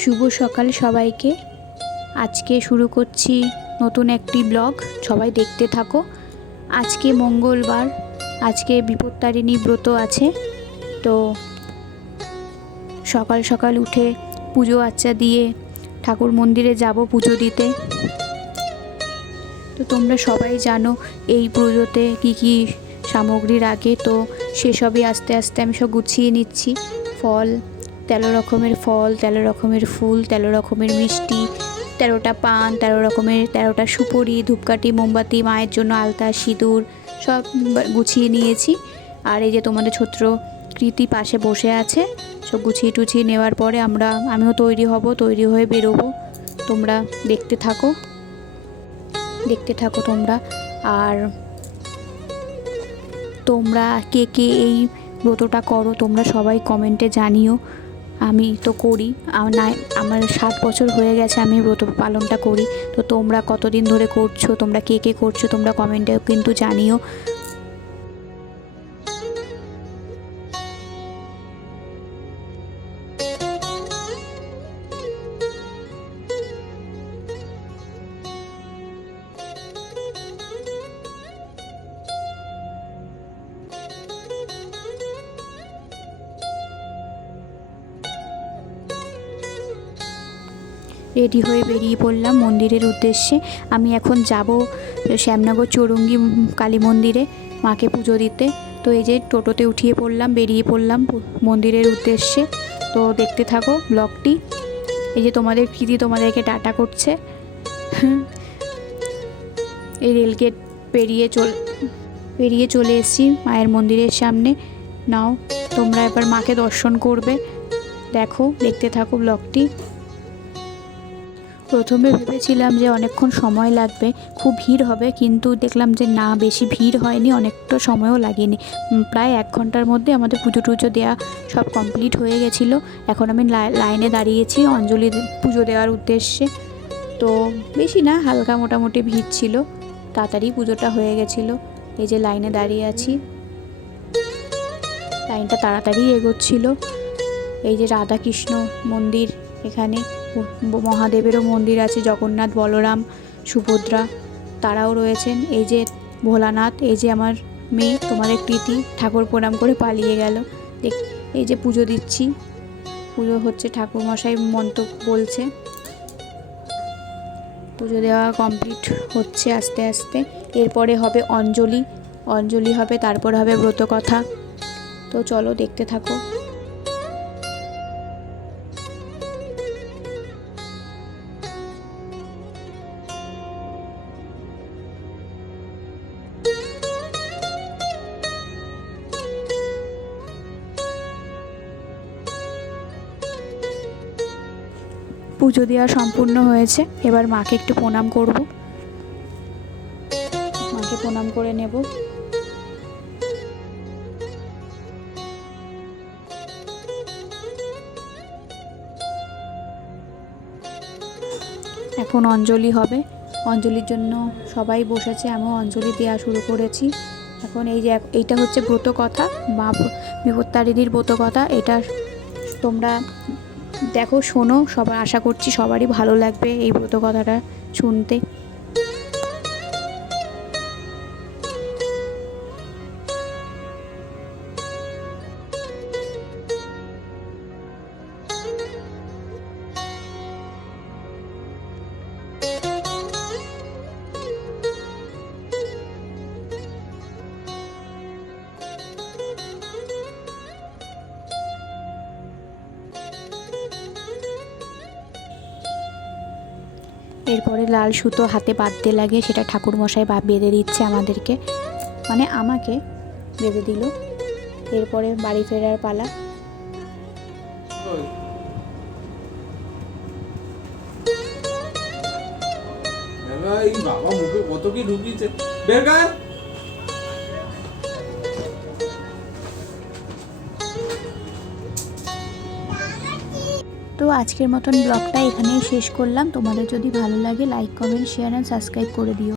শুভ সকাল সবাইকে। আজকে শুরু করছি নতুন একটি ব্লগ। সবাই দেখতে থাকো। আজকে মঙ্গলবার, আজকে বিপত্তারিণী ব্রত আছে। তো সকাল সকাল উঠে পুজো আচ্চা দিয়ে ঠাকুর মন্দিরে যাব পুজো দিতে। তো তোমরা সবাই জানো এই পুজোতে কী কী সামগ্রী লাগে তো সেসবই আস্তে আস্তে আমি সব গুছিয়ে নিচ্ছি। ফল তেরো রকমের ফল, তেরো রকমের ফুল, তেরো রকমের মিষ্টি, তেরোটা পান, তেরো রকমের, তেরোটা সুপুরি, ধূপকাঠি, মোমবাতি, মায়ের জন্য আলতা, সিঁদুর, সব গুছিয়ে নিয়েছি। আর এই যে তোমাদের ছোট্ট কৃতি পাশে বসে আছে, সব গুছিয়ে টুছিয়ে নেওয়ার পরে আমরা, আমিও তৈরি হব, তৈরি হয়ে বেরোবো। তোমরা দেখতে থাকো। দেখতে থাকো তোমরা। আর তোমরা কে কে এই ব্রতটা করো, তোমরা সবাই কমেন্টে জানিও। আমি তো করি। না আমার সাত বছর হয়ে গেছে আমি ব্রত পালনটা করি। তো তোমরা কতদিন ধরে করছ? তোমরা কে কে করছ? তোমরা কমেন্টে কিন্তু জানিও। রেডি হয়ে বেরিয়ে পড়লাম মন্দিরের উদ্দেশ্যে। আমি এখন যাব শ্যামনগর চৌরঙ্গি কালী মন্দিরে মাকে পুজো দিতে। তো এই যে টোটোতে উঠিয়ে পড়লাম, বেরিয়ে পড়লাম মন্দিরের উদ্দেশ্যে। তো দেখতে থাকো ব্লগটি। এই যে তোমাদের কৃতি তোমাদেরকে টাটা করছে। এই রেলগেট পেরিয়ে চল পেরিয়ে চলে এসেছি মায়ের মন্দিরের সামনে। নাও, তোমরা এবার মাকে দর্শন করবে। দেখো, দেখতে থাকো ব্লগটি। প্রথমে ভেবেছিলাম যে অনেকক্ষণ সময় লাগবে, খুব ভিড় হবে, কিন্তু দেখলাম যে না, বেশি ভিড় হয়নি, অনেকটা সময়ও লাগেনি। প্রায় এক ঘণ্টার মধ্যে আমাদের পুজো টুজো দেওয়া সব কমপ্লিট হয়ে গেছিল। এখন আমি লাই- লাইনে দাঁড়িয়েছি অঞ্জলি পুজো দেওয়ার উদ্দেশ্যে। তো বেশি না, হালকা মোটামুটি ভিড় ছিল। তাড়াতাড়ি পুজোটা হয়ে গেছিল। এই যে লাইনে দাঁড়িয়ে আছি। লাইনটা তাড়াতাড়ি এগোচ্ছিল। এই যে রাধাকৃষ্ণ মন্দির এখানে। মহাদেবেরও মন্দির আছে, জগন্নাথ, বলরাম, সুভদ্রা, তারাও রয়েছেন। এই যে ভোলানাথ, এই যে আমার মেয়ে, তোমাদের প্রীতি, ঠাকুর প্রণাম করে পালিয়ে গেল। দেখ, এই যে পুজো দিচ্ছি, পুজো হচ্ছে ঠাকুর মশাই মন্ত্র বলছে। পুজো দেওয়া কমপ্লিট হচ্ছে আস্তে আস্তে। এরপরে হবে অঞ্জলি অঞ্জলি হবে, তারপর হবে ব্রতকথা। তো চলো দেখতে থাকো। পুজো দেওয়া সম্পূর্ণ হয়েছে, এবার মাকে একটু প্রণাম করব। মাকে প্রণাম করে নেব। এখন অঞ্জলি হবে। অঞ্জলির জন্য সবাই বসেছে, আমিও অঞ্জলি দেওয়া শুরু করেছি। এখন এই যে, এইটা হচ্ছে ব্রত কথা মা বিপত্তারিণীর ব্রত কথা এটা তোমরা দেখো শোনো সবার আশা করছি সবারই ভালো লাগবে এই ব্রত কথাটা শুনতে। এরপরে লাল সুতো হাতে বাঁধতে লাগে, সেটা ঠাকুরমশাই বা বেঁধে দিচ্ছে আমাদেরকে। মানে আমাকে বেঁধে দিল। এরপরে বাড়ি ফেরার পালা। বাবা, মুখে কত কি ঢুকিয়েছে? বের তো আজকের মতন ব্লগটা এখানেই শেষ করলাম। তোমাদের যদি ভালো লাগে like comment share and subscribe করে দিও।